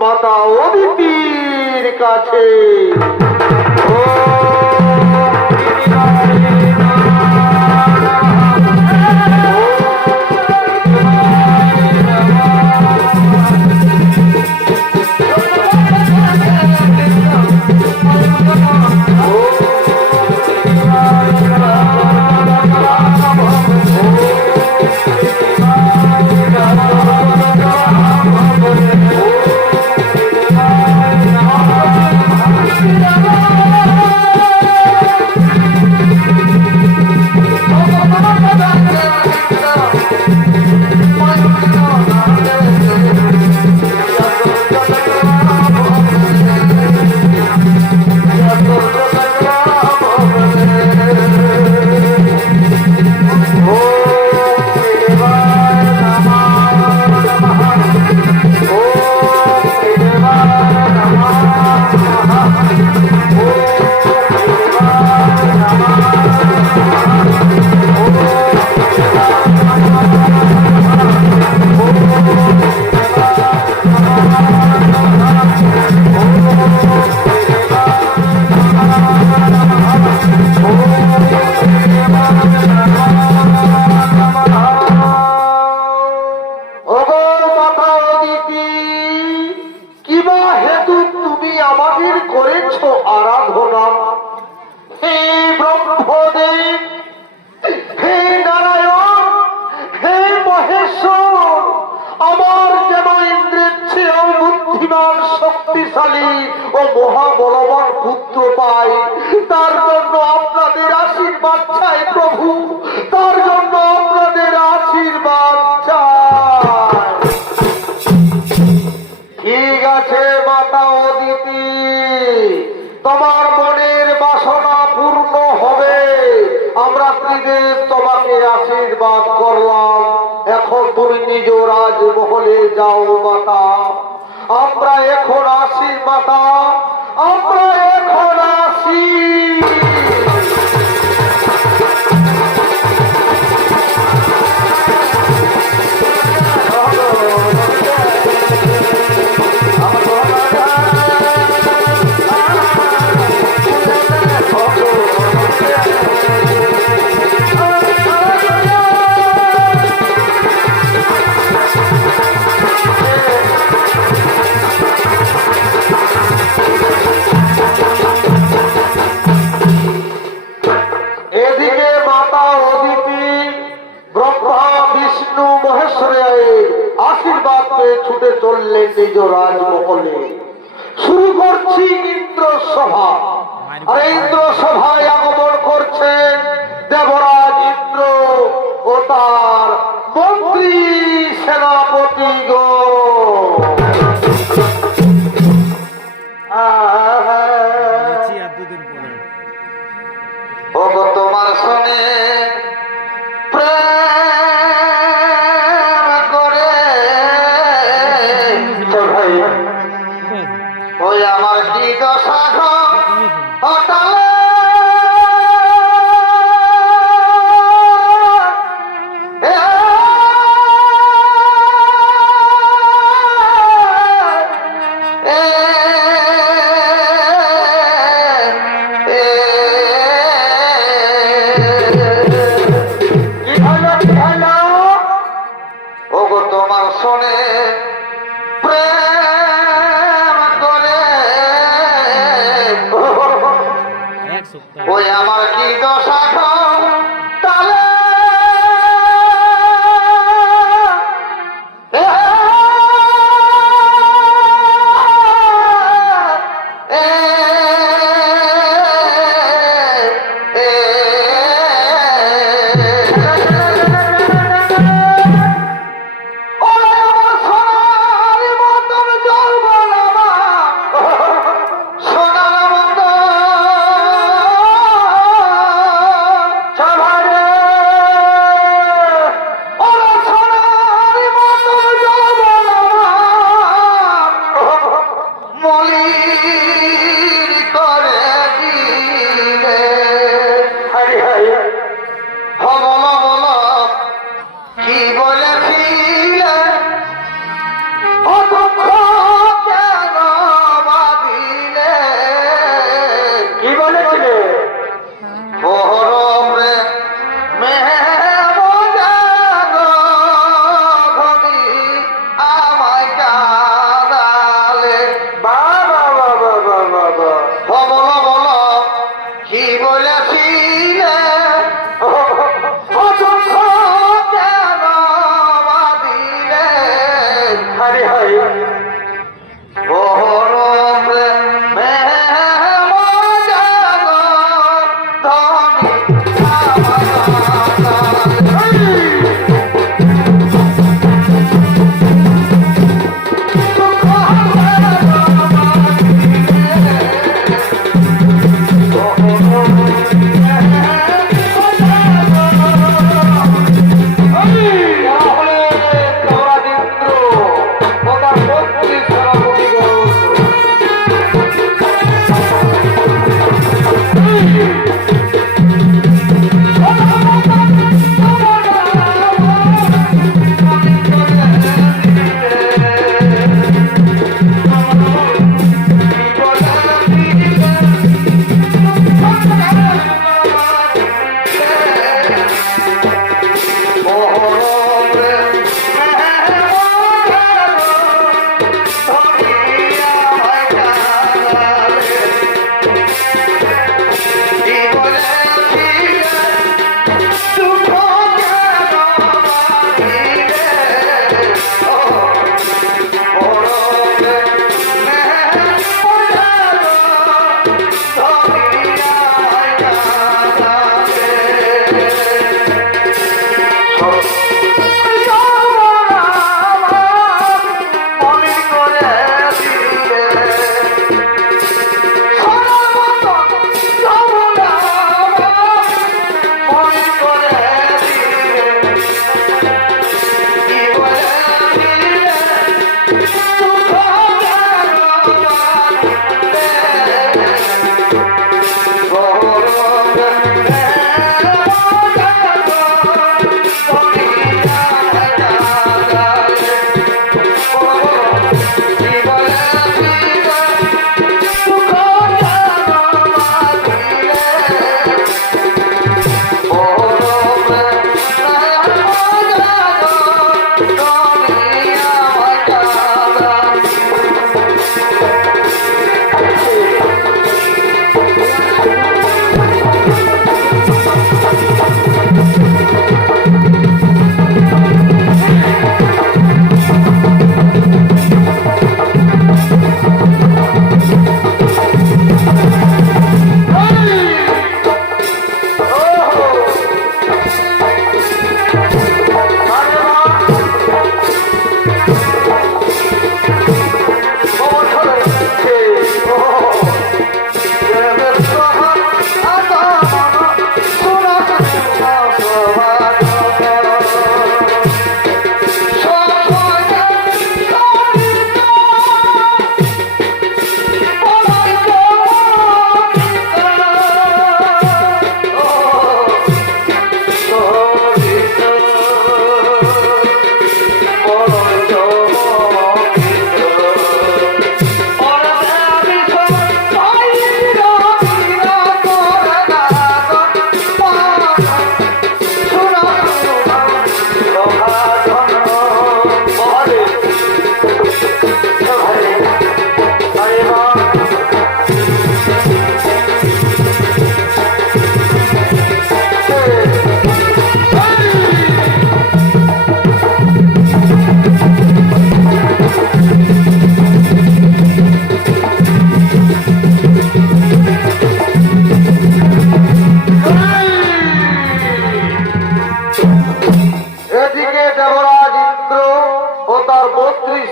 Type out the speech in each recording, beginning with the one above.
মাতা অদিতির কাছে। শক্তিশালী ও মহাবলবান পুত্র পাই, তার জন্য আপনাদের আশীর্বাদ চাই প্রভু, তার জন্য আপনাদের আশীর্বাদ চাই। ঠিক আছে মাতা অদিতি, তোমার মনের বাসনা পূর্ণ হবে। আমরা ত্রিদেব তোমাকে আশীর্বাদ করলাম। এখন তুমি নিজ রাজমহলে যাও মাতা। আমরা এখন আসি মাতা, আমরা এখন আসি। আশীর্বাদ পেয়ে ছুটে চললেন নিজ রাজমহলে। শুরু করছি ইন্দ্র সভা। আর ইন্দ্র সভায় আগমন করছেন দেবরাজ ইন্দ্র ও তার মন্ত্রী সেনাপতি গো। তোমার শোনে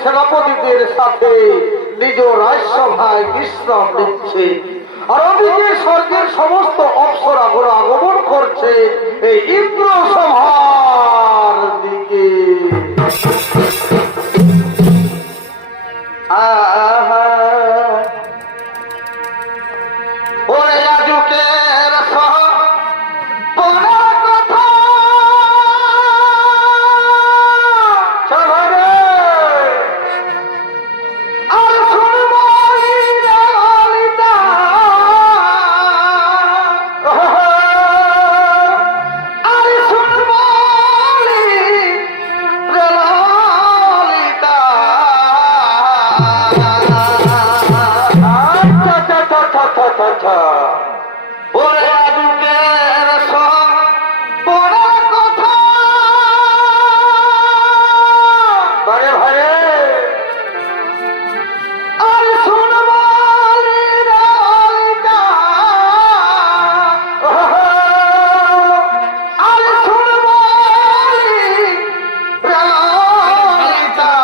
সেনাপতিদের সাথে নিজ রাজসভায় বিশ্রাম নিচ্ছে। আর ওদিকে স্বর্গের সমস্ত অপ্সরাগুলো আগমন করছে এই ইন্দ্র সভার দিকে। ওরে রাজুকের ওরে রাজুকের বড় কথা বারে ভারে আর শুনবালি রালিকা আর শুনবালি রালিকা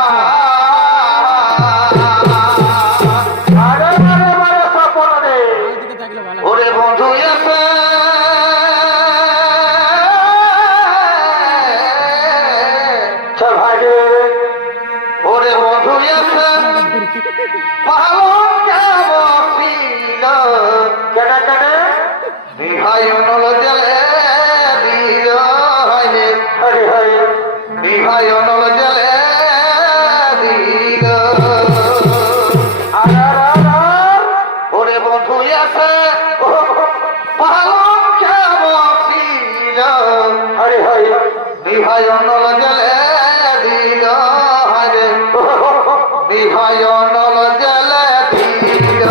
ওরে বন্ধু এসে ভাগে ওরে বন্ধু এসে পালন বসিল কেন কেন বিভাই অনল জলে দিল হরে হরে বিভাই অনল জলে দিল ওরে বন্ধু এসে হরে হরে বিভাই অনল জলে দিল হরে বিভাই অনল জলে দিল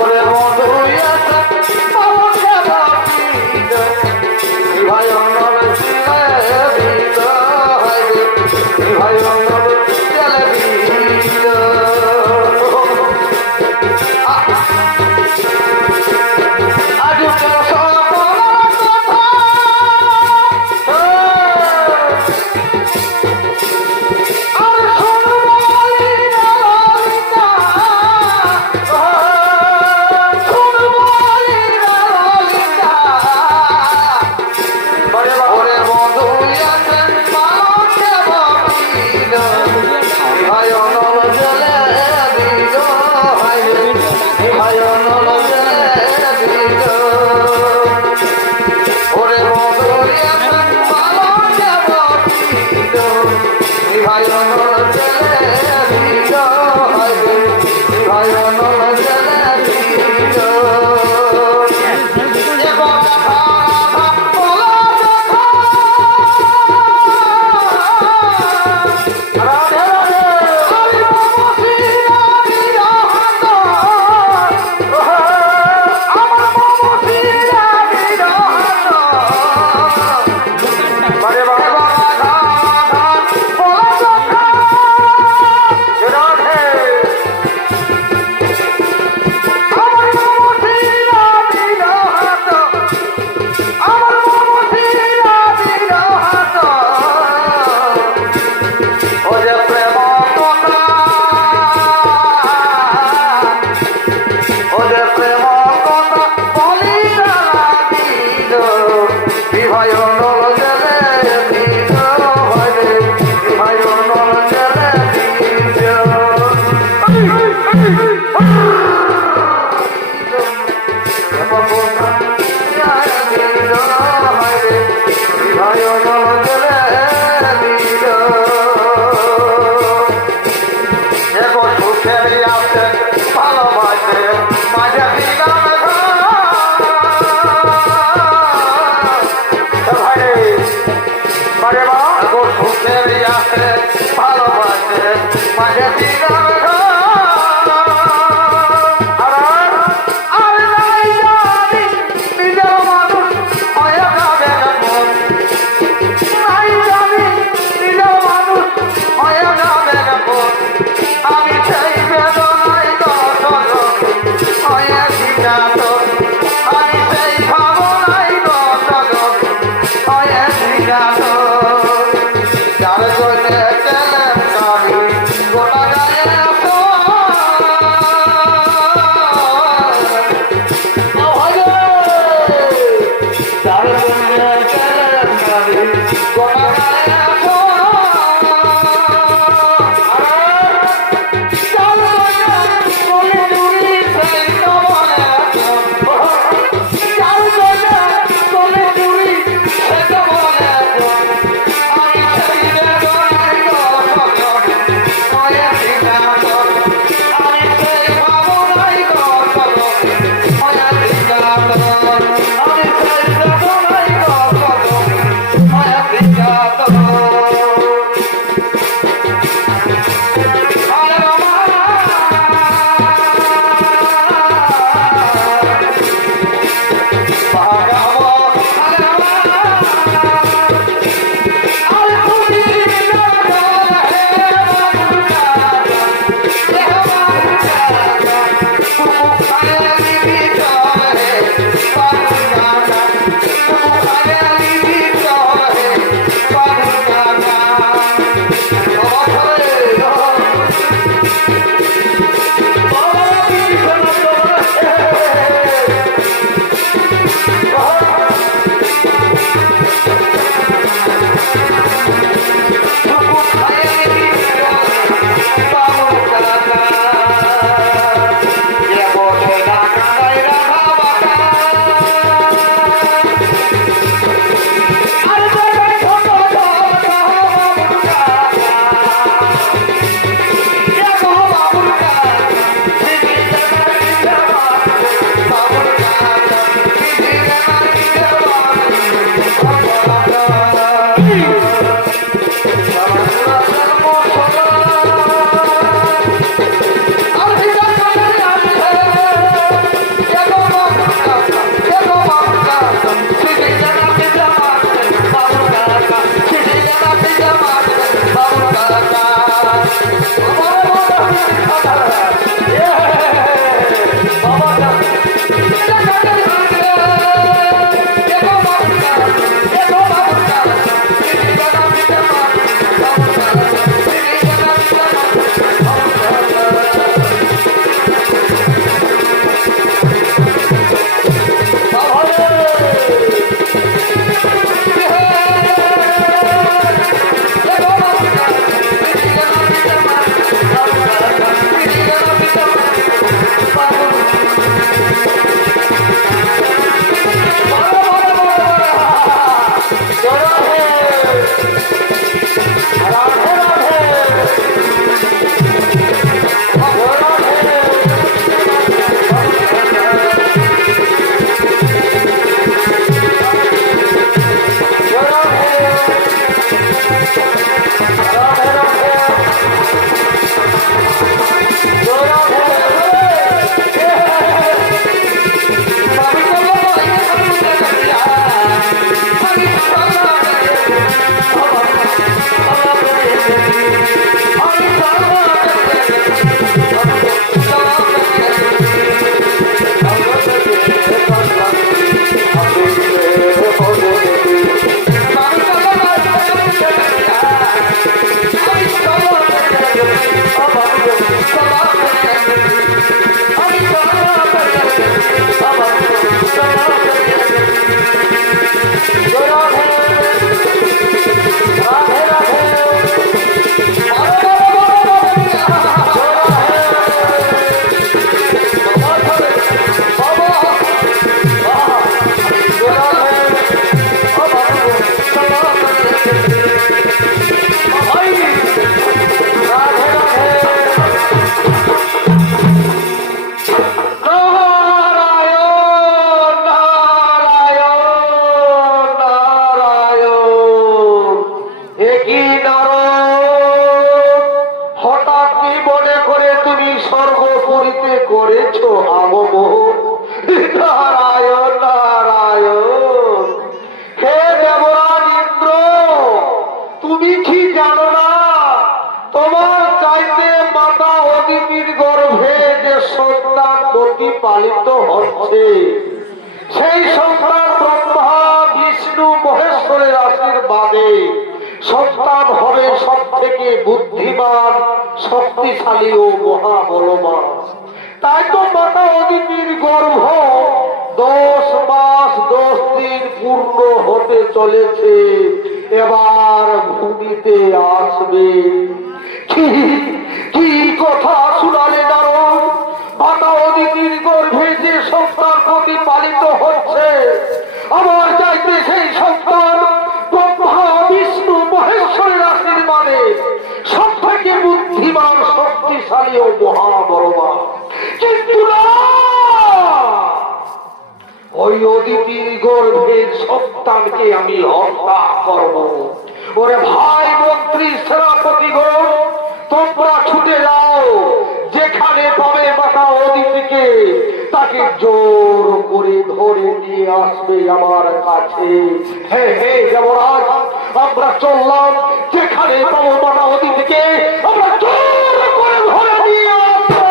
ওরে বন্ধু ভাই অনল দিল ভাই অনল চলে দিল আজ Hãy subscribe cho kênh Ghiền Mì Gõ để không bỏ lỡ করেছো আগমন নারায়ণ নারায়ণ। হে দেবরাজ ইন্দ্র, তুমি কি জানো না তোমার চাইতে মাতা অদিতির গর্ভে যে সন্তান প্রতিপালিত হচ্ছে সেই সন্তান ব্রহ্মা বিষ্ণু মহেশ্বরের আশীর্বাদ বাদে সন্তান হবে সব থেকে বুদ্ধিমান, শক্তিশালী ও মহাবলবান। তাই তো মাতা অদিতির গর্ভ 10 মাস 10 দিন পূর্ণ হতে চলেছে, এবার ভূমিতে আসবে। কি কথা শুনালে নারদ? মাতা অদিতির গর্ভে যে সন্তান প্রতিপালিত হচ্ছে, আমার চাইতে সেই সন্তান ব্রহ্মা বিষ্ণু মহেশ্বরের আশীর্বাদে সব থেকে বুদ্ধিমান, শক্তিশালী ও মহাবলবান। কিন্তু না, ওই অদিতির গর্ভের সন্তানকে আমি হত্যা করব। ওরে ভাই মন্ত্রী, সেনাপতিগণ, তোমরা ছুটে যাও, যেখানে পাবে মাতা অদিতিকে তাকে জোর করে ধরে নিয়ে আসবে আমার কাছে। হে হে যমরাজ, আমরা চললাম, যেখানে পাবো মাতা অদিতিকে আমরা জোর করে ধরে নিয়ে আসবো।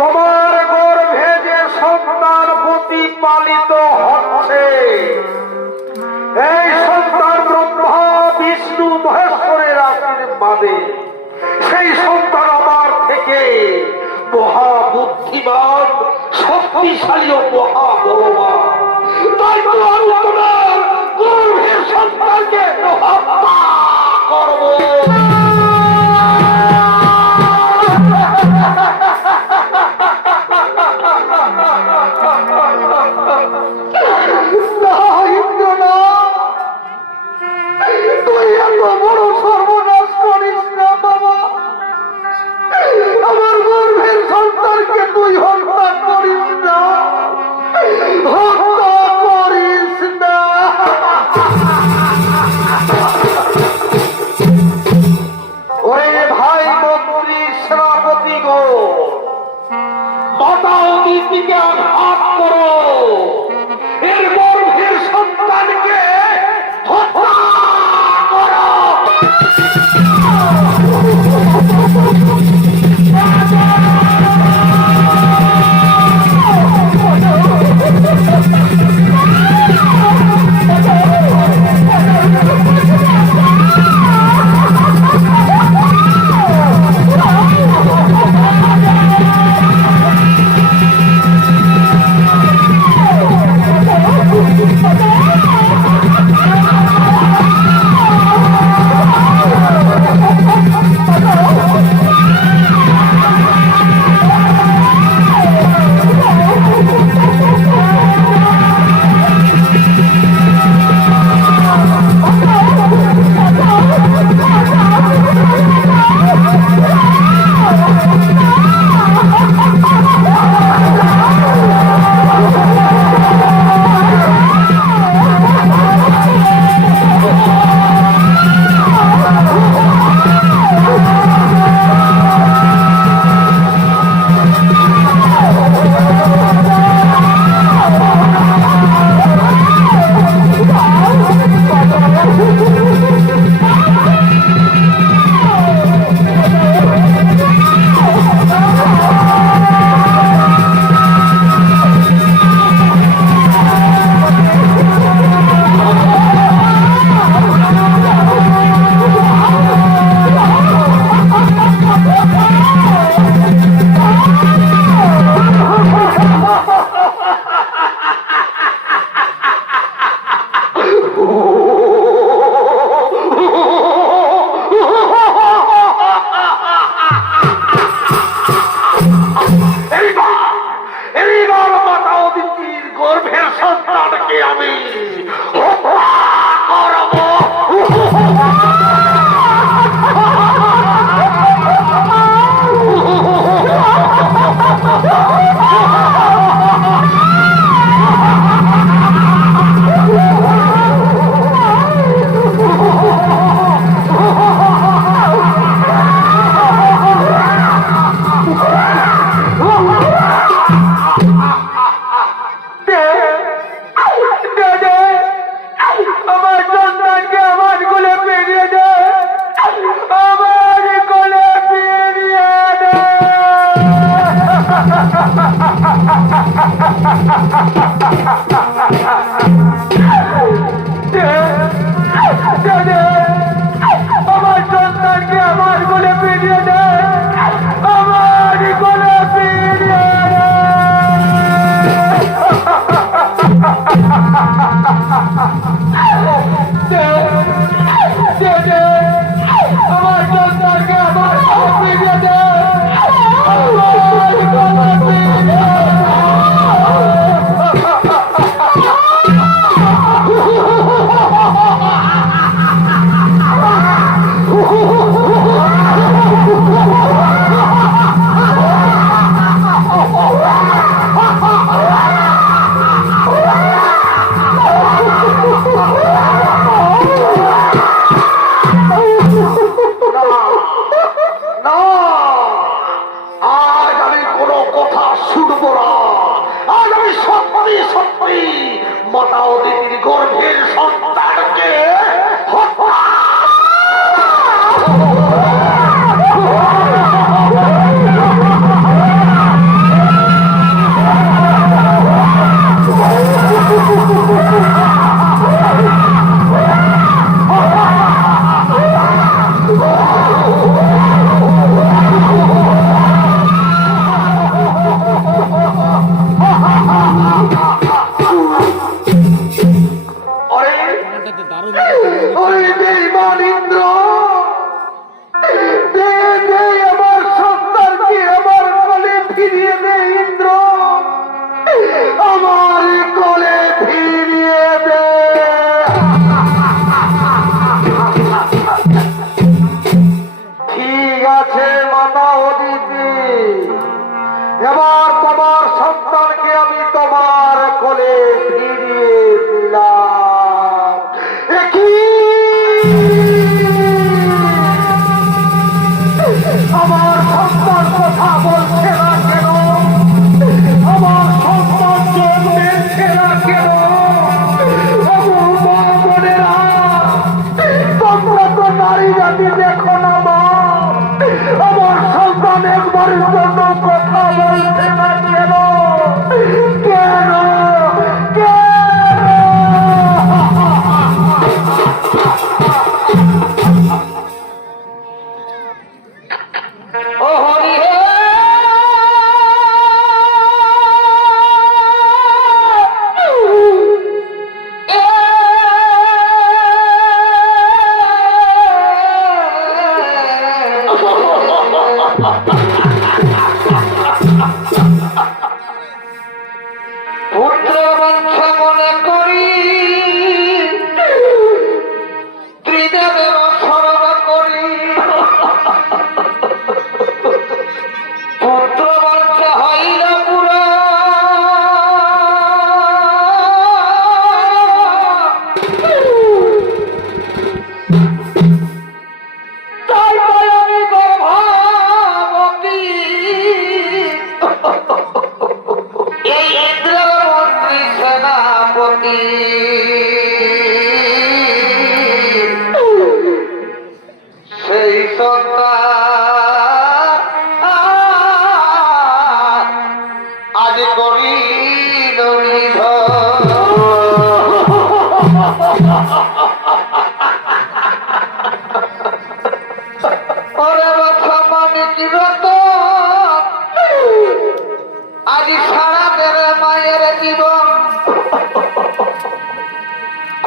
তোমার গর্ভে যে সন্তান প্রতিপালিত হচ্ছে, এই সন্তান ব্রহ্মা বিষ্ণু মহেশ্বরের আশীর্বাদে সেই সন্তান আমার থেকে মহাবুদ্ধিমান, শক্তিশালী ও মহাবলবান। তাই তো আমি তোমার গর্ভের সন্তানকে হত্যা করব। আমার গর্ভের সন্তানকে তুই হত্যা করিস না, হত্যা করিস না। দে, আমার সন্তানকে আমার ফিরিয়ে দে, আমার গলা ফিরিয়ে দে। মাতা অদিতির গর্ভের সন্তানকে এবার তোমার সন্তানকে আমি তোমার কোলে ফিরিয়ে দিলাম। আমার সন্তান কথা বলছে না কেন? আমার সন্তান জন্মেছে না কেন? বোনেরা, তোমরা তো নারী জাতি দেখো না মা, আমার সন্তান একবারের জন্য কথা বলছে না কেন? কেন ও হরি হে, পুত্র বংশ মনে করি ত্রিদেবের স্মরণ করি, পুত্র বংশ হইল পুরা তাই আমি গর্ভবতী। এই ইন্দ্রমন্ত্রী সেনাপতি সেই সন্তান আজ করিল নিধন। ওরে বাছা মানিক রতন, আজ সারা দেবে মায়ের জীবন।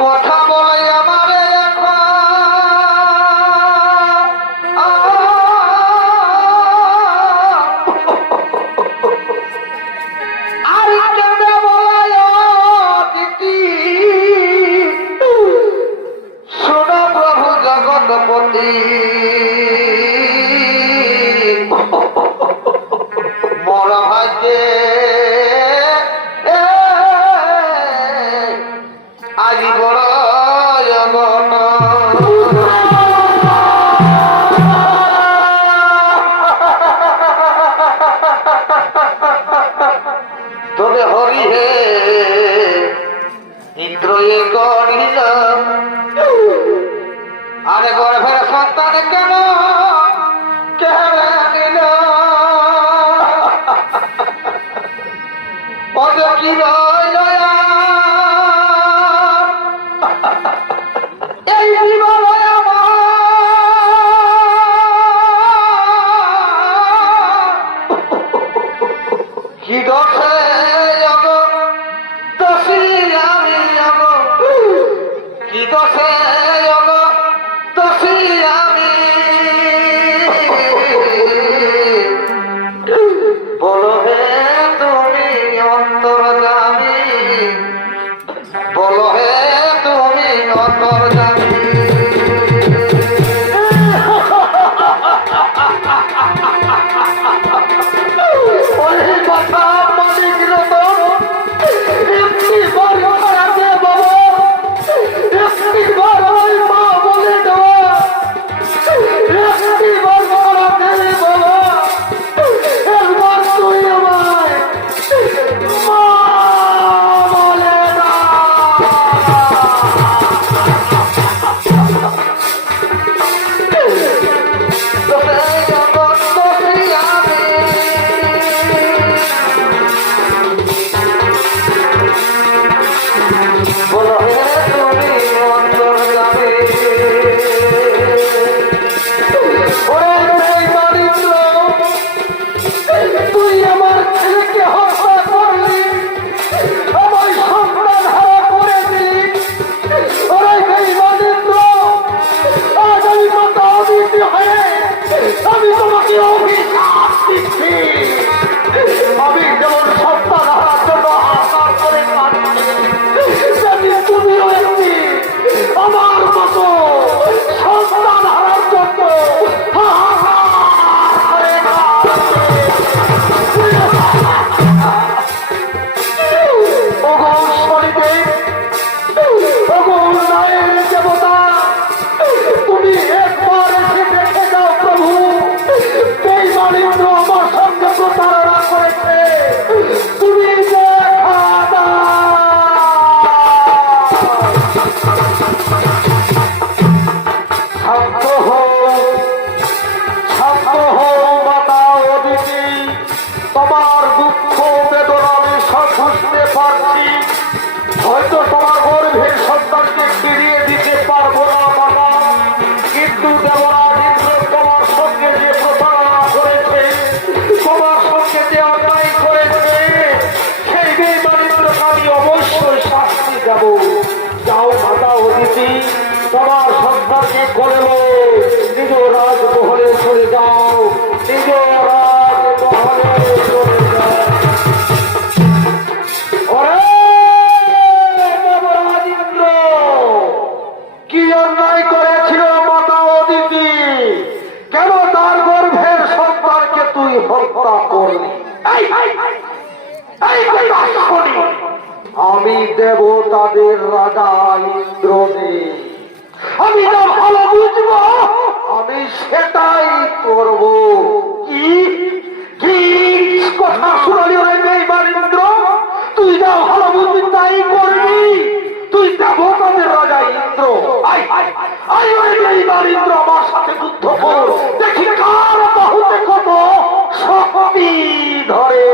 কথা বলে আমারে এখন আর কেঁদে বলায় দিতি, শোনো প্রভু জগৎপতি, বড় ভাগ্যে আজ বড় জগন। তবে হরি হে, ইন্দ্র গড়িল আরে গর্ভের সন্তান কেন কেড়ে নিল? অজ কি এই বিবলয় আমার কি দোষে যাব দোষী আমি যাব, কি দোষে যাব দোষী আমি বলো হে তুমি অন্তর্যামী, বলো হে তুমি অন্তর্যামী। হয়তো তোমার গর্ভের সন্তানকে ফিরিয়ে দিতে পারবো না বাবা, কিন্তু দেবরাজ ইন্দ্র তোমার সঙ্গে যে প্রতারণা করেছে, তোমার সঙ্গে যে অন্যায় করেছে, সেই বেঈমানিত্রকে আমি অবশ্যই শাস্তি দেব। যাও মাতা অদিতি, তোমার সন্তানকে করে নিজ রাজমহলে চলে যাও, নিজ রাজমহলে চলে যাও। কি অন্যায় করেছিল মাতা অদিতি? কেন তার গর্ভের সন্তানকে তুই হত্যা করলি? আমি দেবতাদের রাজা ইন্দ্রদেব, আমি যা ভালো বুঝব আমি সেটাই করব। কি কি কথা শুনালি ওই বেঈমান ইন্দ্র? তুই যা ভালো বুঝবি তাই করবি? তুই দেবতাদের রাজা ইন্দ্র, আই ওই বেঈমান ইন্দ্র আমার সাথে যুদ্ধ কর, দেখি কার বাহুতে কত শক্তি ধরে।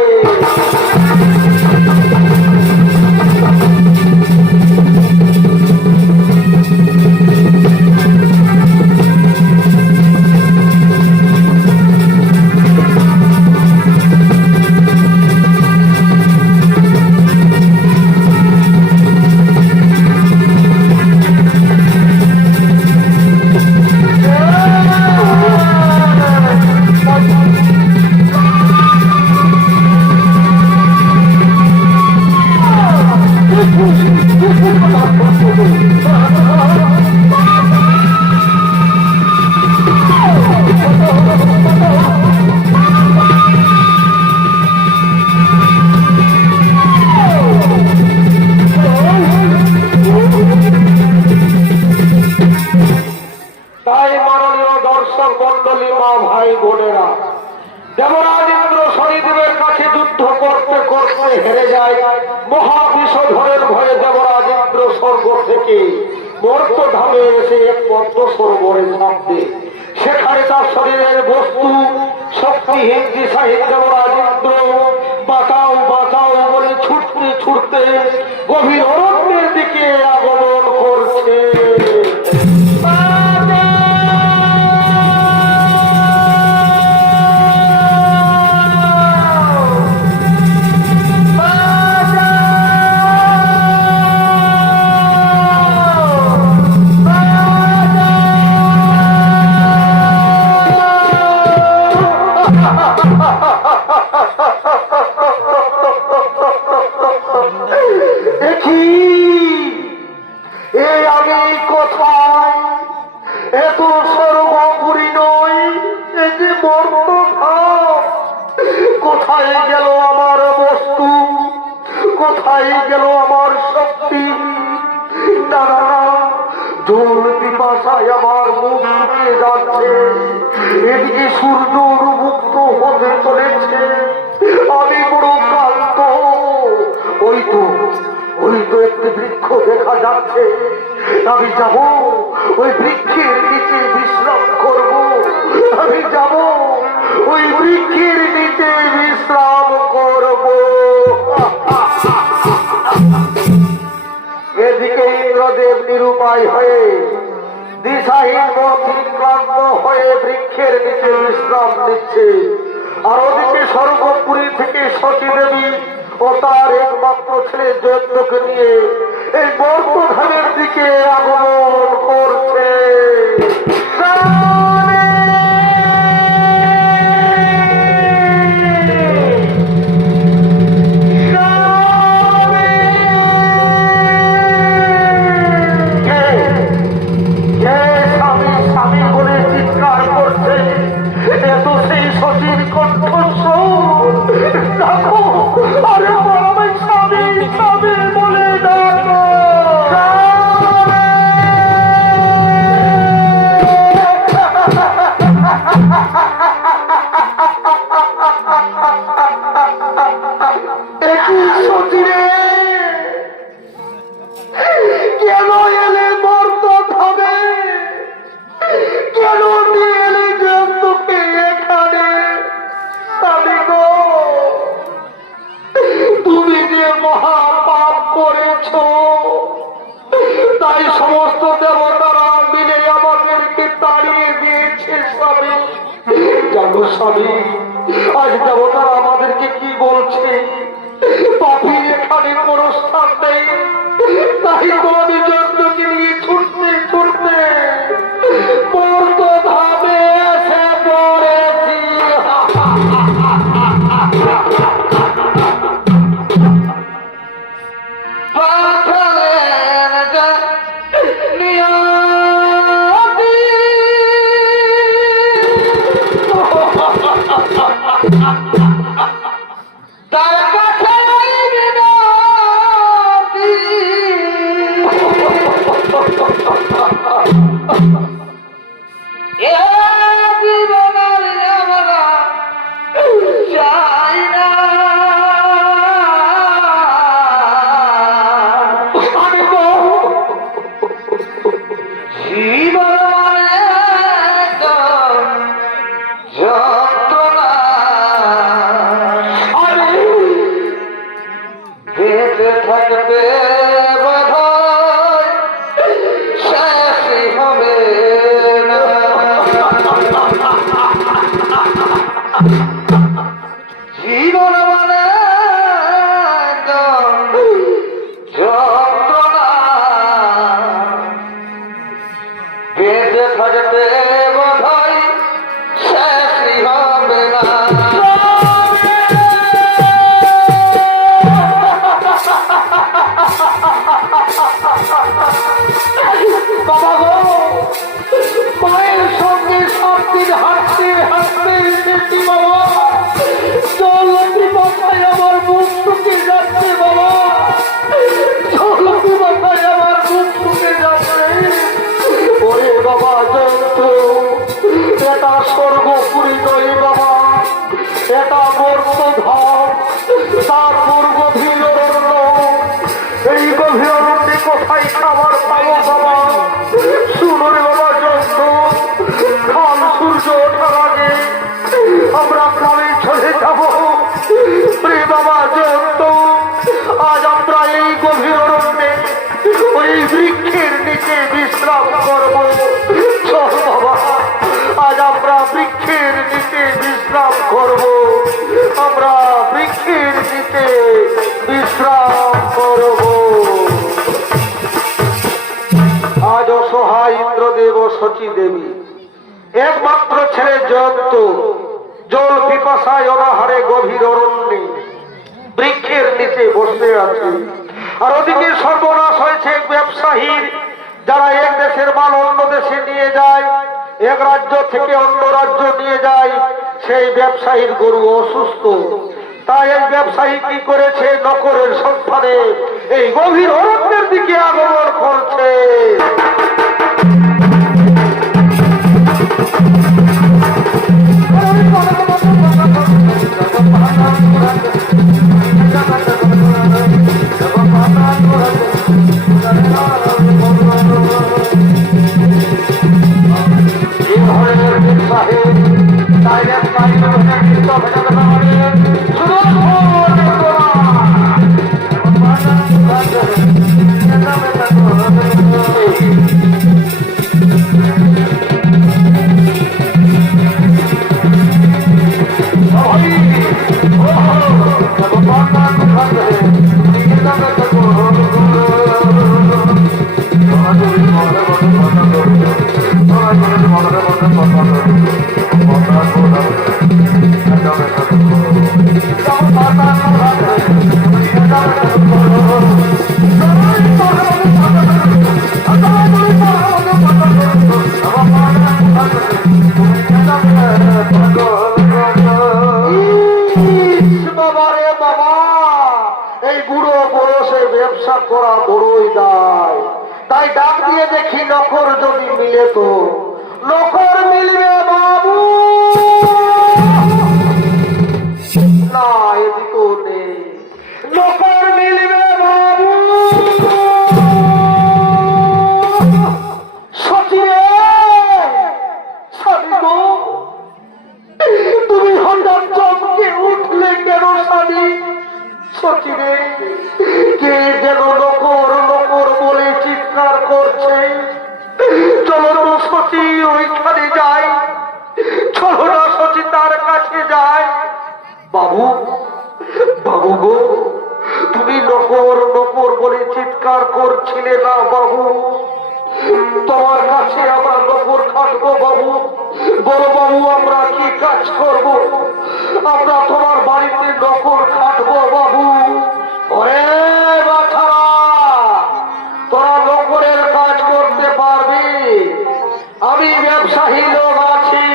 দেবরাজ ইন্দ্র শনিদেবের কাছে যুদ্ধ করতে করতে হেরে যায়। মহাবিষধরের ভয়ে দেবরাজ ইন্দ্র স্বর্গ থেকে মর্ত্যধামে এসে এক পদ্ম সরোবরে ঝাঁপ দেয়। সেখানে তার শরীরের বস্তু শক্তিহীন দিশাহীন দেবরাজ ইন্দ্র বাঁচাও বাঁচাও বলে ছুটতে ছুটতে গভীর অরণ্যের দিকে আগমন করছে। কোথায় গেল আমার বস্তু, কোথায় গেল আমার শক্তি? না না না, জল পিপাসায় আমার মুখ শুকিয়ে যাচ্ছে, এদিকে সূর্য মুক্ত হতে চলেছে, আমি বড় ক্লান্ত। ওই তো একটি বৃক্ষ দেখা যাচ্ছে, আমি যাব ওই বৃক্ষের নিচে বিশ্রাম করব, আমি যাব ওই বৃক্ষের নিচে বিশ্রাম করব। এদিকে ইন্দ্রদেব নিরুপায় হয়ে দিশাহীন মথিন ক্লান্ত হয়ে বৃক্ষের নিচে বিশ্রাম নিচ্ছে, আর ওদিকে স্বর্গপুরী থেকে সতী দেবী ও তার একমাত্র ছেলে জয়ন্তকে নিয়ে এই বর্তধামের দিকে আগমন করছে। তাই সমস্ত দেবতারা মিলে আমাদেরকে তাড়িয়ে দিয়েছে স্বামী। জানো স্বামী, আজ দেবতারা আমাদেরকে কি বলছে? পাপী এখানে কোনো স্থান নেই, তাই তো আমি জন্তুকে নিয়ে ছুটতে ছুটতে বর্তধামে এসে পড়েছি। মায়ের সঙ্গে সবদিন হাঁটতে হাঁটতে এসেছি বাবা, চলতি মাথায় আমার মুখ শুকে যাচ্ছে বাবা, চলতি মাথায় আমার মুখ শুকে যাচ্ছে। ওরে বাবা জন্তু, এটা স্বর্গপুরী নয় বাবা, এটা বর্তধাম, তারপর গভীর অরণ্য। এই গভীর অরণ্যে কোথায় খাবার পাবো বাবা? শুনো রে বাবা জন্তু, কাল সূর্য ওঠার আগে আমরা গ্রামে চলে যাব। রে বাবা জন্তু, আজ আমরা এই গভীর অরণ্যে ওই বৃক্ষের নিচে বিশ্রাম করব। চল বাবা, আজ আমরা বৃক্ষের নিচে বিশ্রাম করব, আমরা বৃক্ষের নিচে বিশ্রাম করব। আজ অসহায় ইন্দ্রদেব ও সতী দেবী একমাত্র ছেলে জয়ন্ত জল পিপাসায় অনাহারে গভীর অরণ্যে বৃক্ষের নিচে বসে আছে। আর ওদিকে সর্বনাশ হয়েছে এক ব্যবসায়ীর, যারা এক দেশের মাল অন্য দেশে নিয়ে যায়, এক রাজ্য থেকে অন্য রাজ্য নিয়ে যায়। সেই ব্যবসায়ীর গরু অসুস্থ, তাই এই ব্যবসায়ী কি করেছে, নকরের সন্ধানে এই গভীর অরণ্যের দিকে আগমন করছে। ব্যবসা করা বড়ই দায়, তাই ডাক দিয়ে দেখি নখর যদি মিলে তো। নখর মিলবে বাবু না, এদিকেও নেই। নখর মিলবে বাবু। সচিবে স্বামী গো, তুমি হঠাৎ চমকে উঠলে কেন স্বামী? সচিবে কে যেন নকর নকর বলে চিৎকার করছে। চলো তো সচি ওইখানে যাই, চলো না সচি তার কাছে যাই। বাবু, বাবু গো, তুমি নকর নকর বলে চিৎকার করছিলে না বাবু? তোমার কাছে আমরা নকর খাটবো বাবু। বলো বাবু, আমরা কি কাজ করব? আমরা তোমার বাড়িতে নকর খাটবো বাবু। ওরে বাছারা, তোরা নকরের কাজ করতে পারবি? আমি ব্যবসায়ী লোক আছি,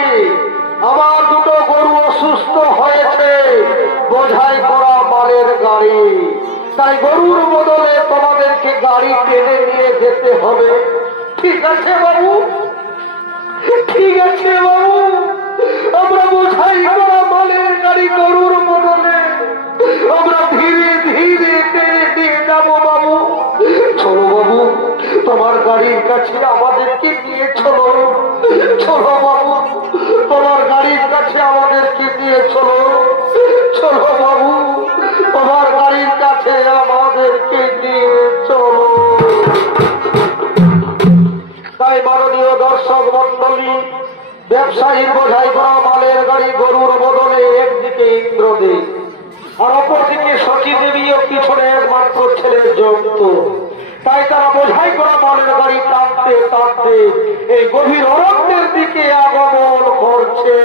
আমার দুটো গরু অসুস্থ হয়েছে, বোঝাই করা মালের গাড়ি, তাই গরুর বদলে তোমাদেরকে গাড়ি টেনে নিয়ে যেতে হবে। ঠিক আছে বাবু, ঠিক আছে বাবু, আমরা বোঝাই করা মালের গাড়ি গরুর বদলে আমরা ধীরে ধীরে টেনে নিয়ে যাবো বাবু। চলো বাবু, তোমার গাড়ির কাছে আমাদেরকে নিয়ে চলো। চলো বাবু, তোমার গাড়ির কাছে আমাদেরকে নিয়ে চলো। চলো বাবু, তোমার গাড়ির কাছে আমাদেরকে নিয়ে চলো। তাই মাননীয় দর্শক মন্ডলী, ব্যবসায়ীর বোঝাই করা মালের গাড়ি গরুর বদলে একদিকে ইন্দ্রদেব আর অপরদিকে সচী দেবী ও পিছনে একমাত্র ছেলের জন্ত। তাই তারা বোঝাই করা মালের গাড়ি টানতে টানতে এই গভীর অরণ্যের দিকে আগমন করছে।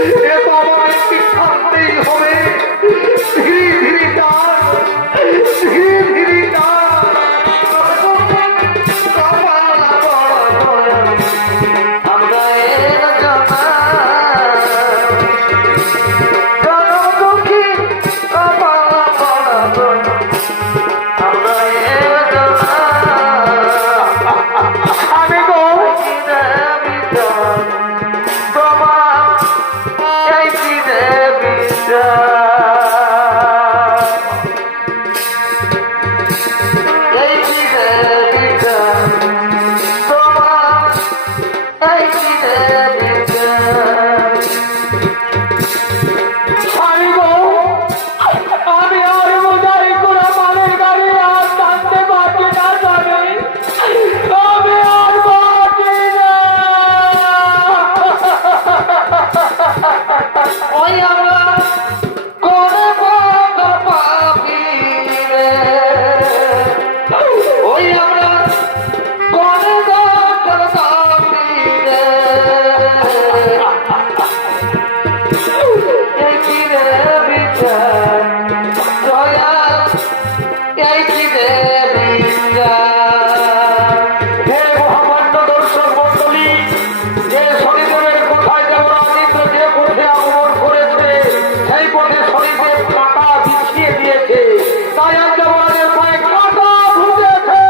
এ তো আমার একটি থাকতেই হবে। ধীরে ধীরে টান, ধীরে ধীরে টান। আমরা এর জনমুখী কপাল পড়াবন, আমরা এর আমি গো তোমার এই চিরে এই চিরে তোমার এই চিরে আমি গো আমি আর বোঝাই করা মানের গাড়ি আর টানতে পারছি না জানি। আমি আর পারছি না। ওই আমরা করে পাপি রে, ওই আমরা করে পাপি রে, এই কি রে বিচার দয়া, এই কি রে বিচার। হে মহামান্য দর্শক মণ্ডলী, যে শনিদেবের কোথায় যেমন আদিত্য যে পথে আগমন করেছে সেই পথে শনিদেব কাঁটা বিছিয়ে দিয়েছে, তাই আজ আমাদের পায়ে কাঁটা ঢুকেছে।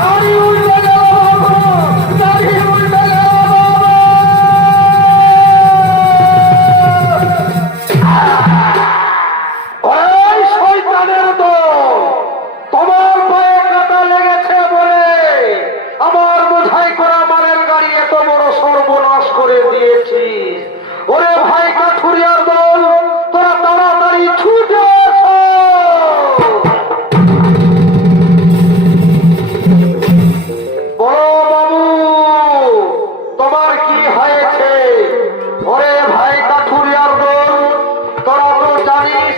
গাড়ি উল্টে গেল বাবু, গাড়ি উল্টে গেল বাবু। ওই শয়তানের দল, তোমার পায়ে কাঁটা লেগেছে বলে আমার বোঝাই করা মালের গাড়ি এত বড় সর্বনাশ করে দিয়েছি। ওরে ভাই কাঠুরিয়ার দল, তোরা তাড়াতাড়ি ছুটে এসো। বড় বাবু, তোমার কি হয়েছে? ওরে ভাই কাঠুরিয়ার দল, তোরা তো জানিস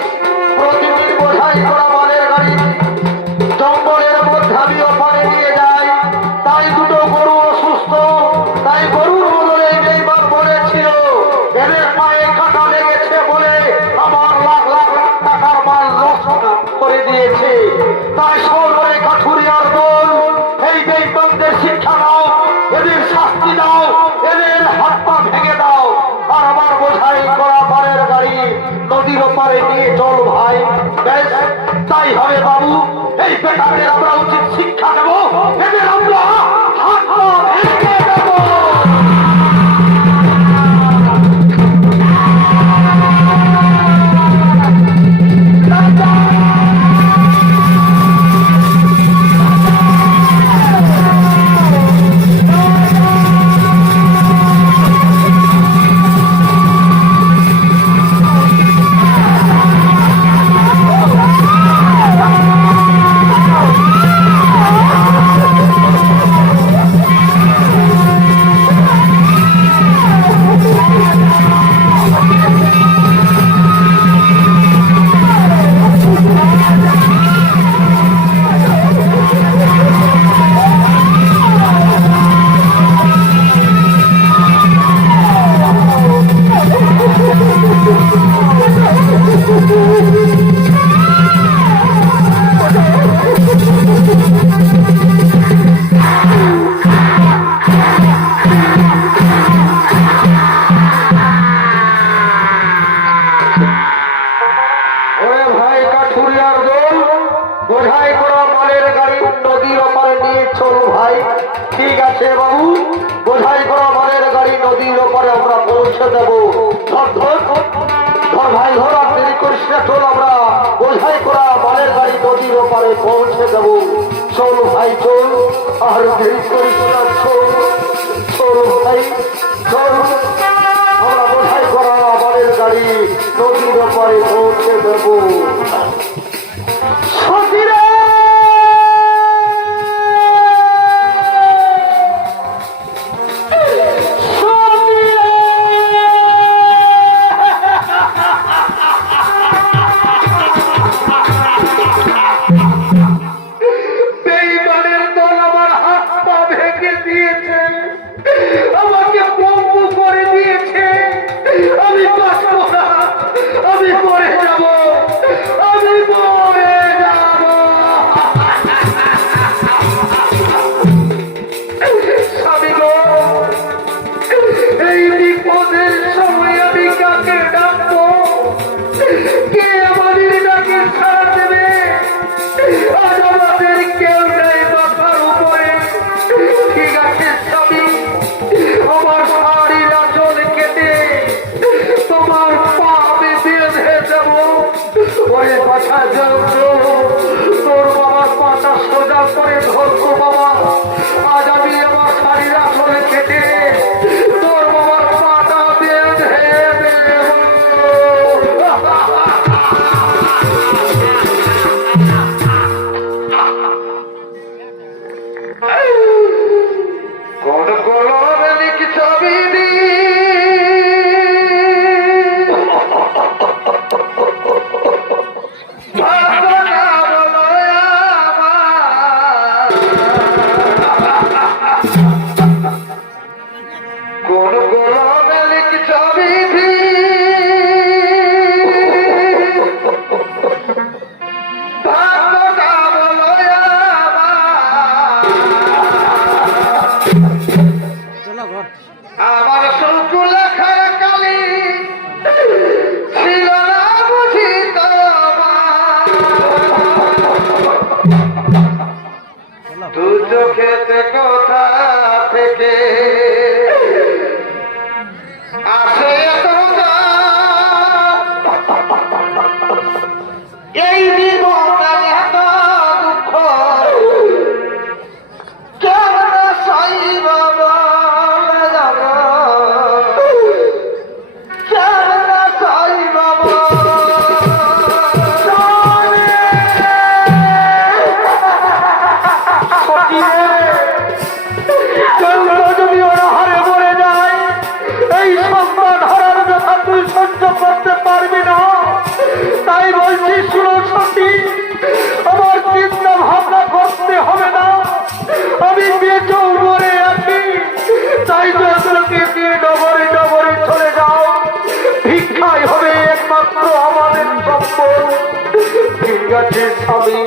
প্রতিদিন বোঝাই করা মালের গাড়ি জঙ্গলের মধ্যে আমি ওপারে নিয়ে যাই। তাই দুটো গরু অসুস্থ, তাই গরুর বদলে এইবার বলেছিল এদের পায়ে কাটা লেগেছে বলে আমার লাখ লাখ লাখ টাকার মাল নষ্ট করে দিয়েছে। তাই সরকারে কাঠুরিয়ার দল, এই বেইমানদের শিক্ষা দাও, এদের শাস্তি দাও, এদের হাত পা ভেঙে দাও, আর আমার বোঝাই করা পারের গাড়ি নদীর ওপারে নিয়ে চল ভাই। বেশ, তাই হবে বাবু। এই বেটাদের আমরা উচিত শিক্ষা দেব, এদের আমরা হাত পা ভেঙে দেব। ওরে ভাই কাঠুরিয়ার দল, বোঝাই করা মালের গাড়ি নদীর ওপারে নিয়ে চল ভাই। ঠিক আছে বাবু, বোঝাই করা মালের গাড়ি নদীর ওপারে আমরা পৌঁছে দেব। ধর ধর ধর ভাই, ধর, আর দেরি করিস না, চল আমরা বোঝাই করা মালের গাড়ি নদীর ওপারে পৌঁছে দেব। চল ভাই চল, আর দেরি করিস না, চল চল ভাই চল, আমরা বোঝাই করা মালের গাড়ি নদীর ওপারে পৌঁছে দেব। সতীরে বেঈমানের দল আমার হাত পা ওরে বাছা যন্ত্র তোর বাবার পাটা সোজা করে ধরতো বাবা আজ আমি আমার শাড়ির আসলে কেটে তোর বাবার পাটা বেঁধে দেব কোন কলমে লিখছবি কোন কলমে লিখছবি আমার শুক্র লেখার কালি ছিল না বুঝি দু চোখেতে কোথা থেকে আসে এত এই জীবনে এত দুঃখ কেমন সাইব যদি ওরা হারে মরে যায় এই সন্তান হারার ব্যথা তুই সহ্য করতে পারবি না তাই বলছি শুনো সতী আমার চিন্তা ভাবনা করতে হবে না আমি বেঁচেও মরে আছি তাই যন্ত্রকে দিয়ে ডবরে ডবরে চলে যাও ভিক্ষাই হবে একমাত্র আমাদের সম্পদ ঠিক আছে স্বামী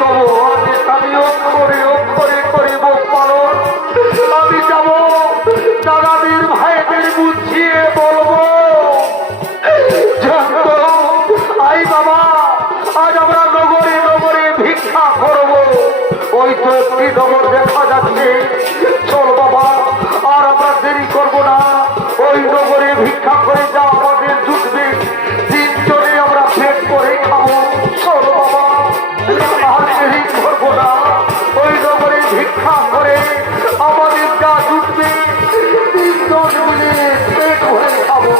তবু আজ আমি অক্ষরে অক্ষরে করিব পালন আমি যাব দাদাদের ভাইদের বুঝিয়ে বলবো আই বাবা আজ আমরা নগরে নগরে ভিক্ষা করব ওই তো একটি নগর দেখা যাচ্ছে চল বাবা আর আমরা দেরি করব না ওই নগরে ভিক্ষা করে যা আমাদের জুটবে তিনজনে আমরা পেট করে খাবো চল বাবা আর দেরি করবো না ওই নগরে ভিক্ষা করে আমাদের যা জুটবে তিনজন মিলে পেট ভরে খাবো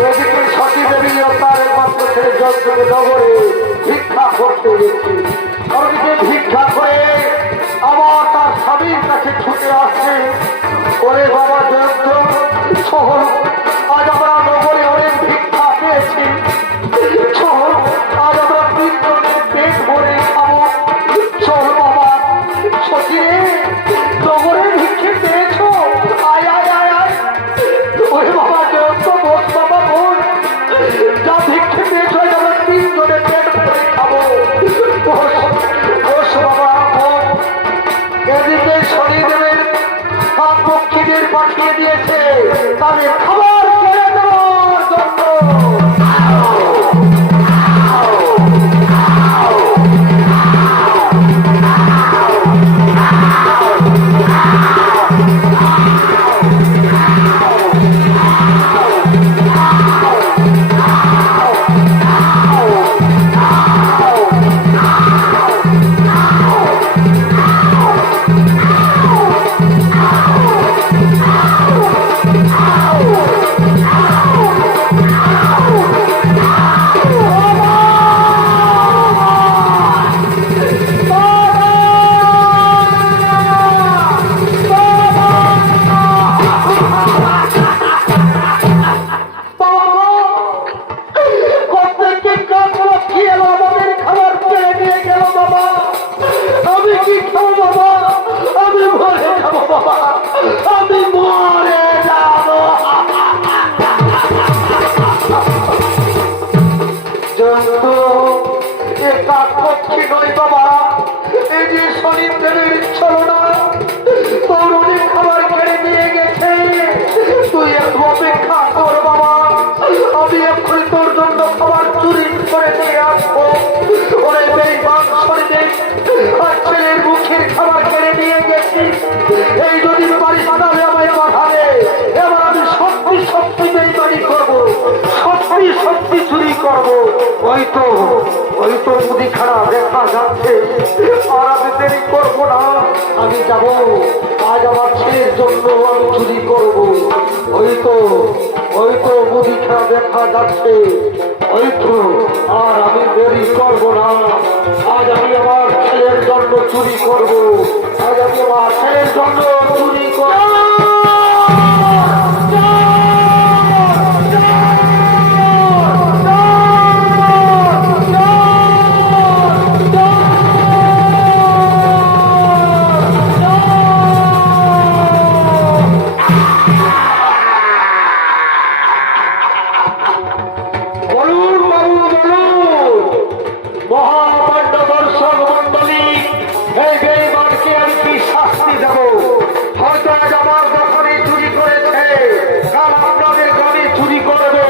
ওদিকে সতী দেবী ও তার মাত্র ছেলে যন্ত্রকে নগরে ভিক্ষা করতে গেছে ওদিকে ভিক্ষা করে আবার তার স্বামীর কাছে ছুটে আসছে ওরে বাবা যন্ত্র শহর আজ আমরা নগরে অনেক ভিক্ষা পেয়েছি শহর আজ আমরা তিনজনের পেট ভরে খাবো চল বাবা সতী রে নগরে ভিক্ষে পেয়েছ আয় আয় আয় আয় ওরে বাবা যন্ত্র বস বাবা বোন যা ভিক্ষে পেয়েছ আমরা তিনজনের পেট ভরে খাবো বস বাবা বোন এদিকে শনিদেবের পাপ পক্ষীদের পাঠিয়ে দিয়েছে তাদের খাবার করে দেওয়ার জন্য আমি মরে যাব জন্তু একা পক্ষী নয় বাবা এই যে শনিদেবের ছলনা তোর অনেক খাবার কেড়ে নিয়ে গেছে তুই একটু অপেক্ষা কর বাবা আমি এক্ষুনি তোর জন্য খাবার চুরি করে নিয়ে আসবো ওরে বেঈমান শনিদেব আর ছেলের মুখের খাবার কেড়ে নিয়ে গেছি এই যদি পারিস তাহলে আমায় পাঠাবে এবার আমি সত্যি সত্যি বেঈমানি করবো সত্যি সত্যি চুরি করবো ওই তো মুদিখানা দেখা যাচ্ছে। আর আমি দেরি করবো না, আমি যাব। আজ আমার ছেলের জন্য আমি চুরি করবো। ওই তো মুদিখানা দেখা যাচ্ছে। আর আমি দেরি করবো না, আজ আমি আমার ছেলের জন্য চুরি করবো। আজ আমি আমার ছেলের জন্য চুরি করবো। মহামান্য দর্শক মন্ডলী, এই বেঈমানকে আমি কি শাস্তি দেব? হয়তো আজ আমার দোকানে চুরি করেছে, কাল আপনাদের গ্রামে চুরি করবে,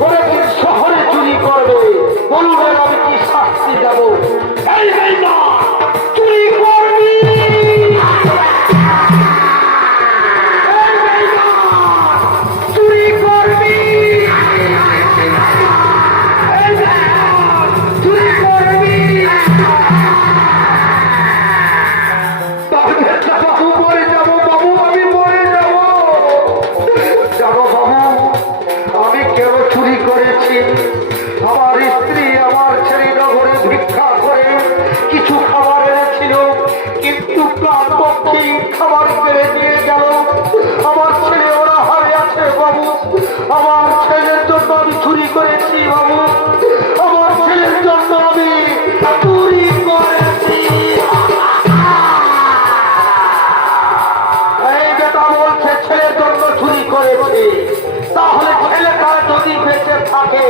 পরের শহরে চুরি করবে। বলুন আমি কি শাস্তি দেব? এই বেঈমান চুরি করবি, চুরি করবি, বাবু মরে যাবো, বাবু আমি মরে যাবো। জানো বাবু, আমি কেন চুরি করেছি? আমার স্ত্রী আমার ছেলে নগরে ভিক্ষা করে কিছু খাবার এনেছিল, কিন্তু প্রাণপক্ষে খাবার পেরে দিয়ে গেল। আমার ছেলে ওরা হারে আছে বাবু। আমার ছেলের জন্য আমি চুরি করেছি বাবু। আমার ছেলের জন্য আমি চুরি করেছি। এই বেটা বলছে ছেলের জন্য চুরি করেছে, তাহলে ছেলেটা যদি বেঁচে থাকে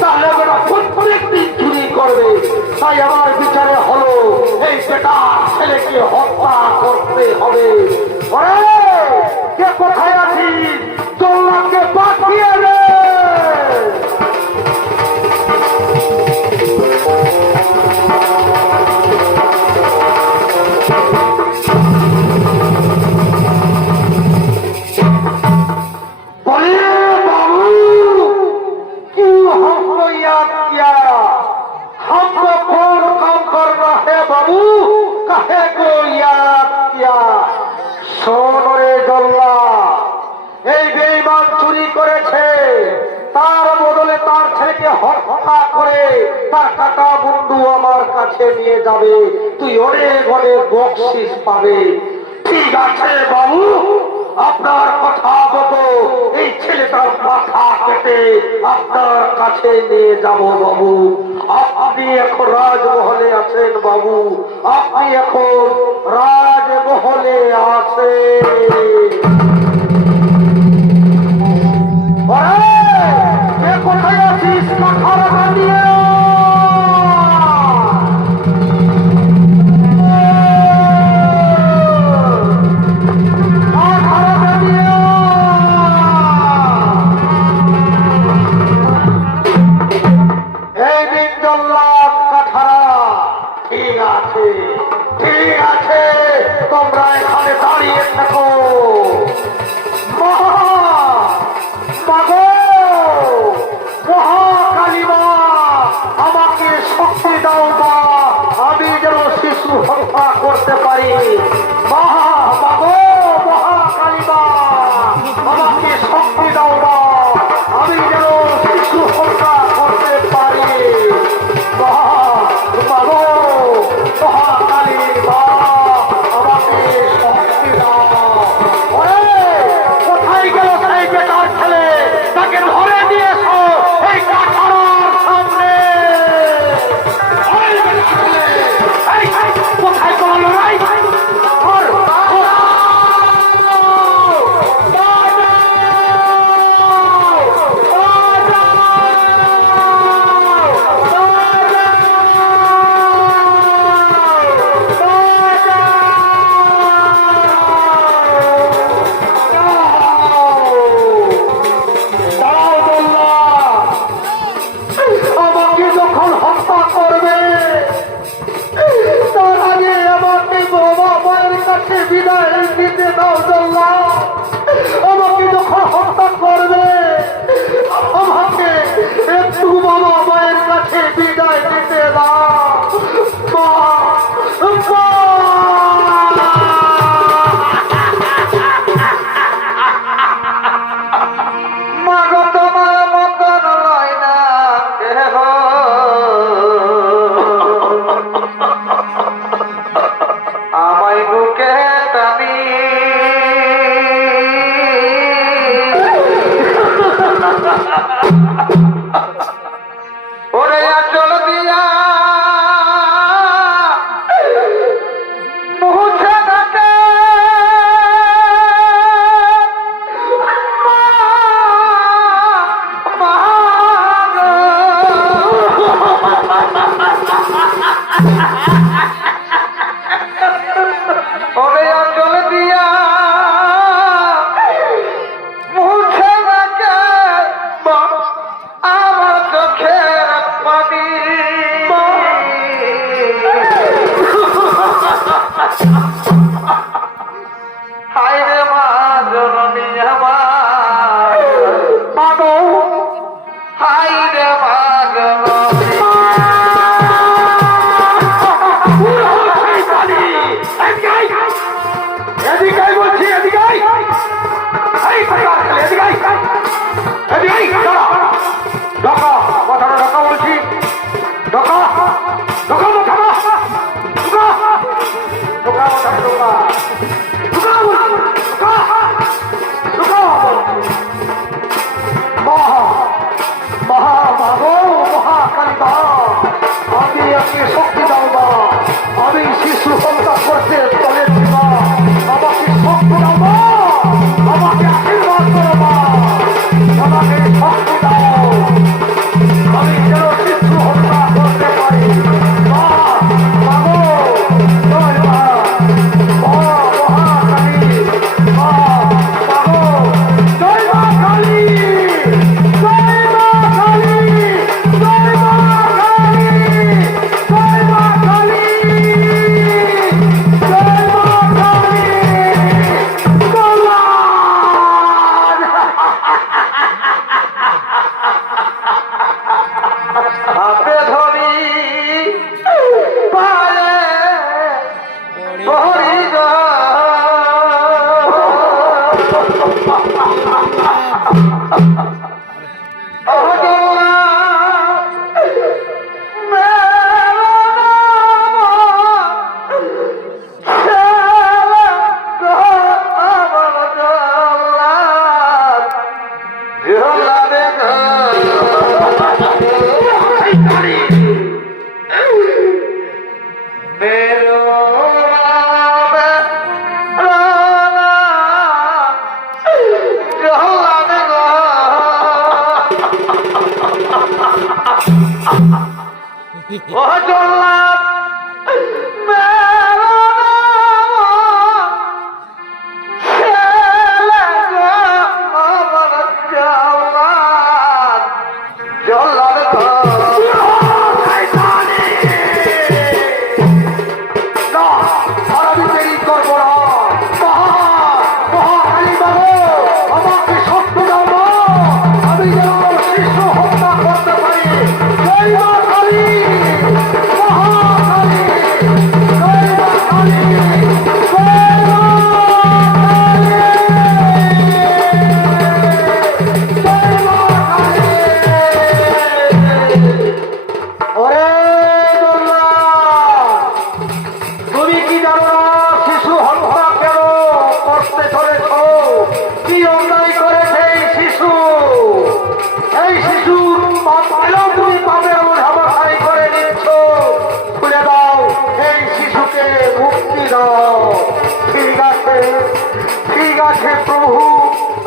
তাহলে বেটা প্রত্যেক দিন চুরি করবে। তাই আমার বিচারে হলো এই বেটা ছেলেকে হত্যা করতে হবে। কে কোথায় আছিস? জল্লাদকে পাঠিয়ে দে। এই বেঈমান চুরি করেছে, তার বদলে তার ছেলেকে হত্যা করে তার কাকা বন্ধু আমার কাছে নিয়ে যাবে। তুই অনেক অনেক বকশিস পাবে। ঠিক আছে বাবু, আপনার কথা মতো এই ছেলেটার মাথা কেটে আপনার কাছে নিয়ে যাব বাবু। আপনি এখন রাজমহলে আছেন বাবু, আপনি এখন রাজমহলে আছেন। কোথায় আছিস? মাথার বানিয়ে এই দিন জল্লাদ কাঠারা। ঠিক আছে, ঠিক আছে, তোমরা এখানে দাঁড়িয়ে থাকো। আমাকে শক্তি দাও মা, আমি যেন শিশু হত্যা করতে পারি। মহাকালীমা, আমাকে শক্তি দাও মা, আমি যেন শিশু হত্যা করতে পারি। মহাকালী মা, আমাকে শক্তি দাও। কোথায় গেল সেই বেটার ছেলে? তাকে ধরে দিয়েছো এই কাঠারার সামনে। কোথায় কোনো লড়াই? ওরে অঞ্জল দিয়া মুছে নাকে আমার চোখের পানি হায় রে মা জননী আমার মাগো হায় রে মা জননী এদিকে বলছি, এদিকে ঢোকা কথাটা ঢোকা বলছি, ঢোকা ঢোকা ঢোকা ঢোকা ঢোকা ঢোকা আমি একটি শক্তি দাও মা, আমি শিশু হত্যা করতে চলেছি মা, আমাকে শক্তি দাও মা, আমাকে আশীর্বাদ করো মা, আমাকে শক্তি দাও, আমি যেন শিশু হত্যা করতে পারি মা, মাগো জয় মা, মা মহাকালী, মা মাগো জয় মা কালী, জয় মা কালী, জয় মা কালী, জয় মা কালী, জয় মা কালী, কল্যাণ। হাতে ধরি পায়ে ধরি গো ও জল্লাদ মেরা ছেলে গো আমার জল্লাদ জল্লাদ গো না, আর আমি দেরি করবো না, মহাকালী বাবু, আমাকে শক্তি দাও মা, আমি যেন শিশু হত্যা করতে পারি, জয় মা কালী, মহাকালী, জয় মা কালী, জয় মা কালী, জয় মা কালী। ওরে দুর্গা, তুমি কি জানো না শিশু হত্যা কেন করতে চলেছ? কি অন্যায় করেছে এই শিশু? এই শিশুর পেলেও তুমি পাবে ঝামাখাই করে নিচ্ছ। খুলে দাও, এই শিশুকে মুক্তি দাও। ঠিক আছে, ঠিক আছে প্রভু,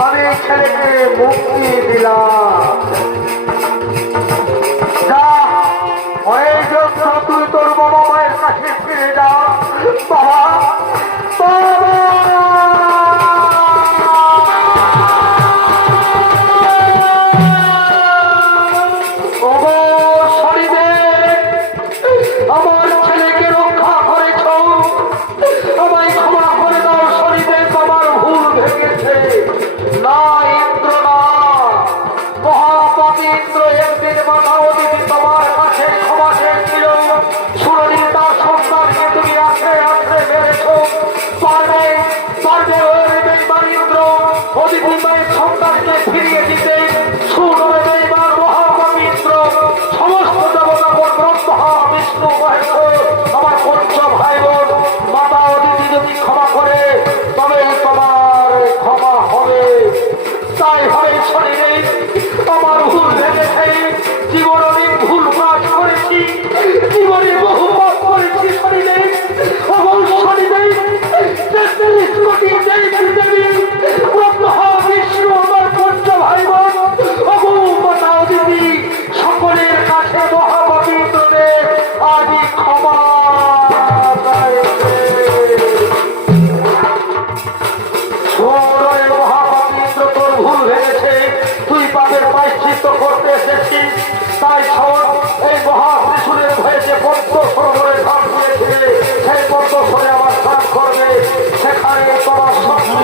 আমি এই ছেলেকে মুক্তি দিলাম। যা, অনেক জন্য তুই তোর বাবা মায়ের কাছে ফিরে যা। বাবা, আমার ছেলেকে রক্ষা করেছ, আমায় ক্ষমা করে দাও। শরীরে আমার ভুল ভেঙেছে। না ইন্দ্র না, মহাপাপী ইন্দ্র একদিন মাথাও দিদি তোমার কাছে ক্ষমা চেয়েছিল। সুরনি তার সন্তানকে তুমি আঁকড়ে আঁকড়ে মেরেছ। পারবে যে পদ্ম সরোবরে ধান দিয়েছিলে সেই পদ্ম সরে আমার স্নান করবে, সেখানে তোমার শক্তি